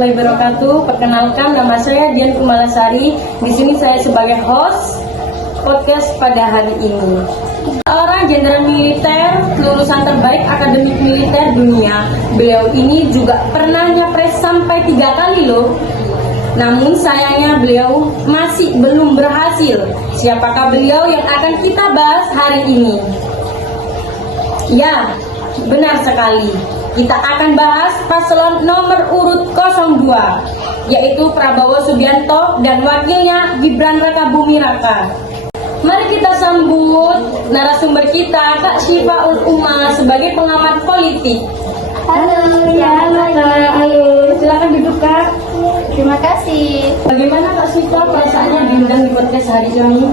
warahmatullahi wabarakatuh. Perkenalkan, nama saya Dian Kumalasari. Di sini saya sebagai host podcast pada hari ini. Seorang jenderal militer, lulusan terbaik akademik militer dunia. Beliau ini juga pernah nyapres sampai 3 kali loh. Namun sayangnya beliau masih belum berhasil. Siapakah beliau yang akan kita bahas hari ini? Ya, benar sekali. Kita akan bahas paslon nomor urut 02, yaitu Prabowo Subianto dan wakilnya Gibran Rakabuming Raka. Mari kita sambut narasumber kita, Kak Syifa Uma, sebagai pengamat politik. Halo, Halo, silakan duduk, Kak. Terima kasih. Bagaimana Kak Syifa perasaannya diundang di podcast hari ini?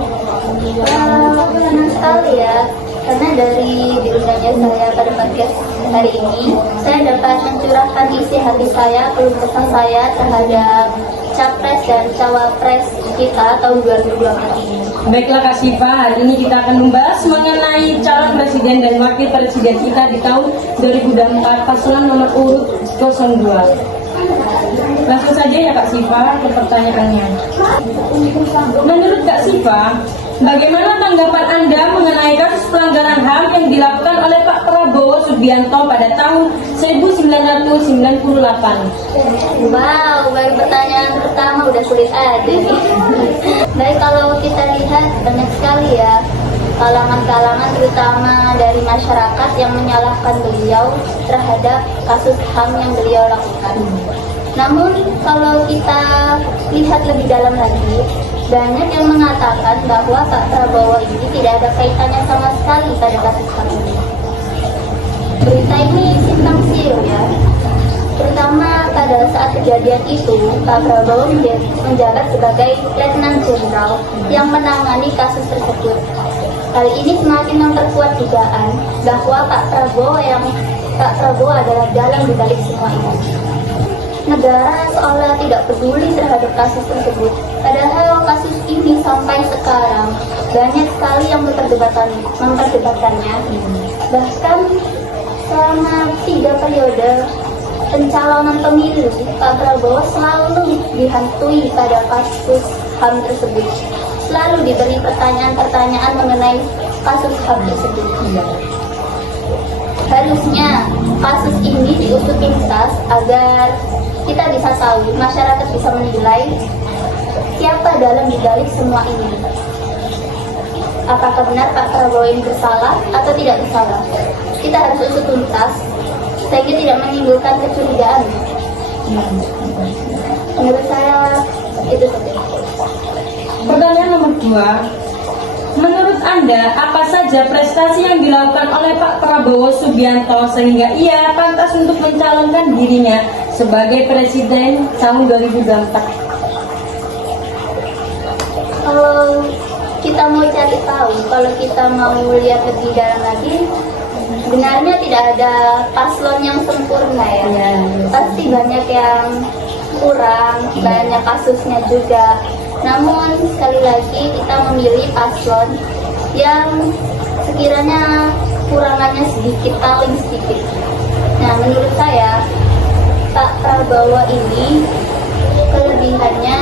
Aku senang sekali ya, karena dari diundangnya saya pada podcast hari ini, saya dapat mencurahkan isi hati saya, keluh kesah saya terhadap capres dan cawapres kita tahun 2024 ini. Baiklah Kak Syifa, hari ini kita akan membahas mengenai calon presiden dan wakil presiden kita di tahun 2024 paslon nomor urut 02. Langsung saja ya Kak Syifa ke pertanyaannya. Menurut Kak Syifa, bagaimana tanggapan Anda mengenai kasus pelanggaran HAM yang dilakukan oleh Pak Prabowo Subianto pada tahun 1998? Wow, baru pertanyaan pertama udah sulit aja nih. Baik, kalau kita lihat banyak sekali ya kalangan-kalangan terutama dari masyarakat yang menyalahkan beliau terhadap kasus HAM yang beliau lakukan. Namun kalau kita lihat lebih dalam lagi, banyak yang mengatakan bahwa Pak Prabowo ini tidak ada kaitannya sama sekali pada kasus HAM ini. Berita ini simpang siur ya. Terutama pada saat kejadian itu, Pak Prabowo menjabat sebagai Letnan Jenderal yang menangani kasus tersebut. Hal ini semakin memperkuat dugaan bahwa Pak Prabowo adalah dalang dibalik semua ini. Negara seolah tidak peduli terhadap kasus tersebut. Padahal kasus ini sampai sekarang banyak sekali yang memperdebatkannya. Bahkan selama 3 periode pencalonan pemilu, Pak Prabowo selalu dihantui pada kasus HAM tersebut. Selalu diberi pertanyaan-pertanyaan mengenai kasus HAM tersebut. Harusnya kasus ini diusut tuntas agar kita bisa tahu, masyarakat bisa menilai siapa dalam dibalik semua ini. Apakah benar Pak Prabowo ini bersalah atau tidak bersalah? Kita harus usut tuntas sehingga tidak menimbulkan kecurigaan. Menurut saya itu saja. Pertanyaan nomor 2. Menurut Anda, apa saja prestasi yang dilakukan oleh Pak Prabowo Subianto sehingga ia pantas untuk mencalonkan dirinya sebagai presiden tahun 2024? Kalau kita mau cari tahu, kalau kita mau lihat lebih dalam lagi, sebenarnya tidak ada paslon yang sempurna ya. Pasti banyak yang kurang, banyak kasusnya juga. Namun sekali lagi kita memilih paslon yang sekiranya kurangannya sedikit, paling sedikit. Nah, menurut saya Pak Prabowo ini kelebihannya,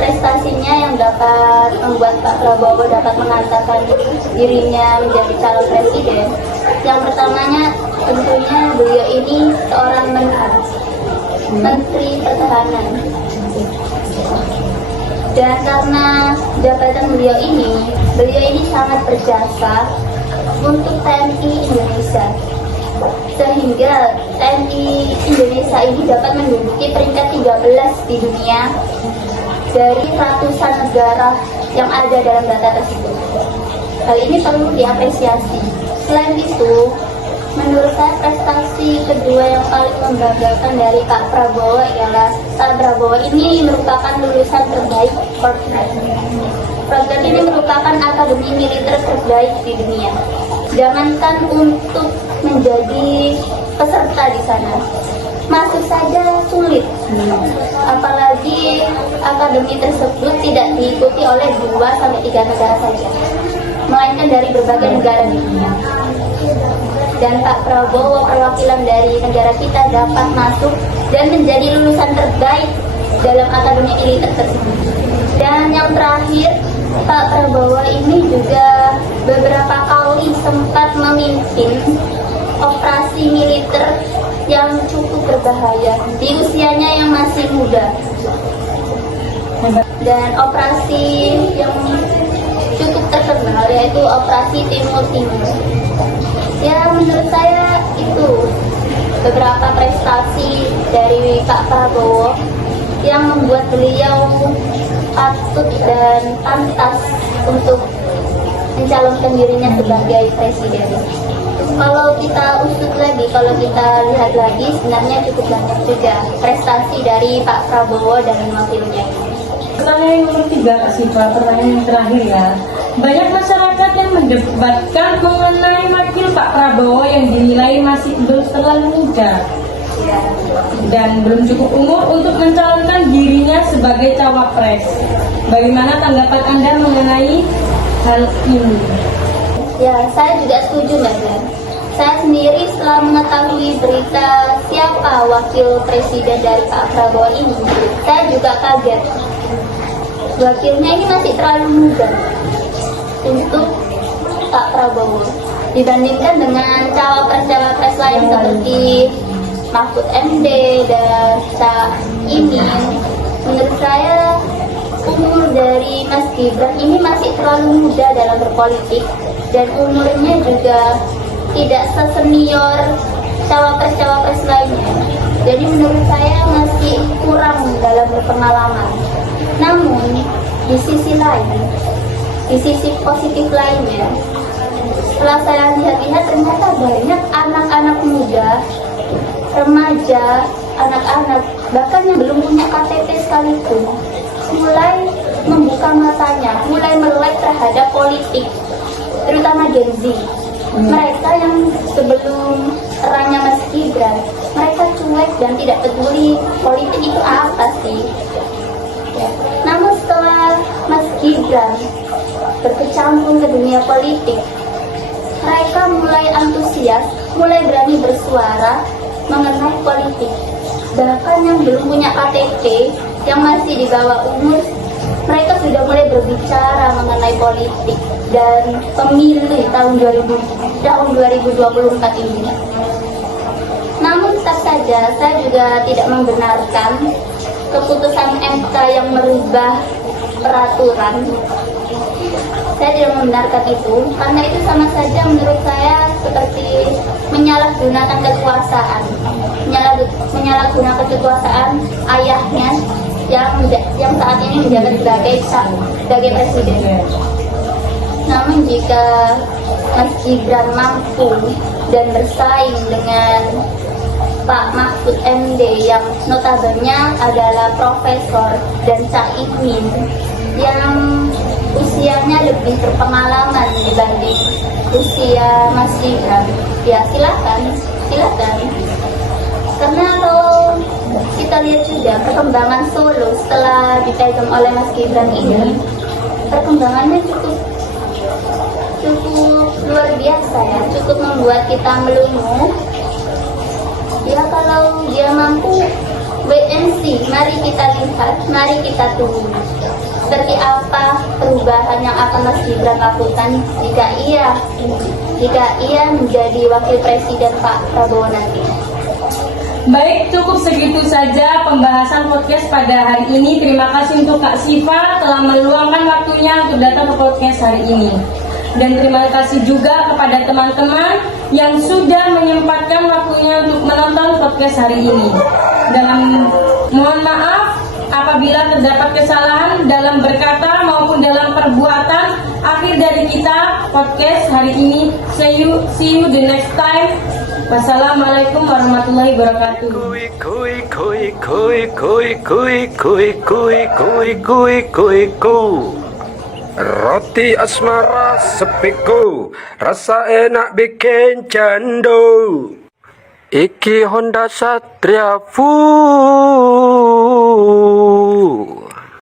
prestasinya yang dapat membuat Pak Prabowo dapat mengatakan dirinya menjadi calon presiden. Yang pertamanya tentunya beliau ini seorang Menteri Pertahanan. Dan karena jabatan beliau ini sangat berjasa untuk TNI Indonesia. Sehingga TNI Indonesia ini dapat menduduki peringkat 13 di dunia dari ratusan negara yang ada dalam data tersebut. Hal ini perlu diapresiasi. Selain itu, menurut saya prestasi kedua yang paling membanggakan dari Pak Prabowo ialah Pak Prabowo ini merupakan lulusan terbaik Korpsrat. Program ini merupakan akademi militer terbaik di dunia. Jangankan untuk menjadi peserta di sana, masuk saja sulit. Apalagi akademi tersebut tidak diikuti oleh 2-3 negara saja, melainkan dari berbagai negara di dunia. dan Pak Prabowo perwakilan dari negara kita dapat masuk dan menjadi lulusan terbaik dalam akademi militer tersebut. Dan yang terakhir, Pak Prabowo ini juga beberapa kali sempat memimpin operasi militer yang cukup berbahaya di usianya yang masih muda. Dan operasi yang cukup terkenal yaitu operasi Timur Timur. Ya, menurut saya itu beberapa prestasi dari Pak Prabowo yang membuat beliau patut dan pantas untuk mencalonkan dirinya sebagai presiden. Kalau kita usut lagi, kalau kita lihat lagi, sebenarnya cukup banyak juga prestasi dari Pak Prabowo dan wakilnya. Pertanyaan yang nomor 3, Kak Siva, pertanyaan yang terakhir ya. Banyak masyarakat yang mendebatkan mengenai wakil Pak Prabowo yang dinilai masih belum terlalu muda dan belum cukup umur untuk mencalonkan dirinya sebagai cawapres. Bagaimana tanggapan Anda mengenai hal ini? Ya, saya juga setuju, Mbak Glenn. Saya sendiri setelah mengetahui berita siapa wakil presiden dari Pak Prabowo ini, saya juga kaget. Wakilnya ini masih terlalu muda untuk Pak Prabowo dibandingkan dengan cawapres-cawapres lain seperti Mahfud MD dan Caimin. Menurut saya umur dari Mas Gibran ini masih terlalu muda dalam berpolitik dan umurnya juga tidak sesenior cawapres-cawapres lainnya. Jadi menurut saya masih kurang dalam berpengalaman. Namun di sisi lain, di sisi positif lainnya, setelah saya lihat-lihat ternyata banyak anak-anak muda, remaja, anak-anak bahkan yang belum punya KTP sekalipun mulai membuka matanya, mulai melek terhadap politik, terutama Gen Z. Mereka yang sebelum eranya Mas Gibran, mereka cuek dan tidak peduli politik itu apa sih. Ya. Namun setelah Mas Gibran berkecimpung ke dunia politik, mereka mulai antusias, mulai berani bersuara mengenai politik. Bahkan yang belum punya KTP, yang masih di bawah umur, mereka sudah mulai berbicara mengenai politik dan pemilu tahun 2024 ini. Namun tetap saja saya juga tidak membenarkan keputusan MK yang merubah peraturan. Saya tidak membenarkan itu karena itu sama saja menurut saya seperti menyalahgunakan kekuasaan, menyalahgunakan kekuasaan ayahnya yang saat ini menjabat sebagai presiden. Namun jika Mas Gibran mampu dan bersaing dengan Pak Mahfud MD yang notabene adalah profesor dan Caimin yang usianya lebih berpengalaman dibanding usia Mas Gibran, ya silakan. Karena kalau kita lihat juga perkembangan Solo setelah dipegang oleh Mas Gibran ini, perkembangannya cukup luar biasa ya, cukup membuat kita melungu. Ya kalau dia mampu, wait and see, mari kita lihat, mari kita tunggu seperti apa perubahan yang akan Mas Gibran lakukan jika ia menjadi wakil presiden Pak Prabowo nanti. Baik, cukup segitu saja pembahasan podcast pada hari ini. Terima kasih untuk Kak Siva telah meluangkan waktunya untuk datang ke podcast hari ini. Dan terima kasih juga kepada teman-teman yang sudah menyempatkan waktunya untuk menonton podcast hari ini. Dan mohon maaf apabila terdapat kesalahan dalam berkata maupun dalam perbuatan. Akhir dari kita podcast hari ini. See you the next time. Wassalamualaikum warahmatullahi wabarakatuh. Roti asmara sepiku, rasa enak bikin candu. Iki Honda Satria Full.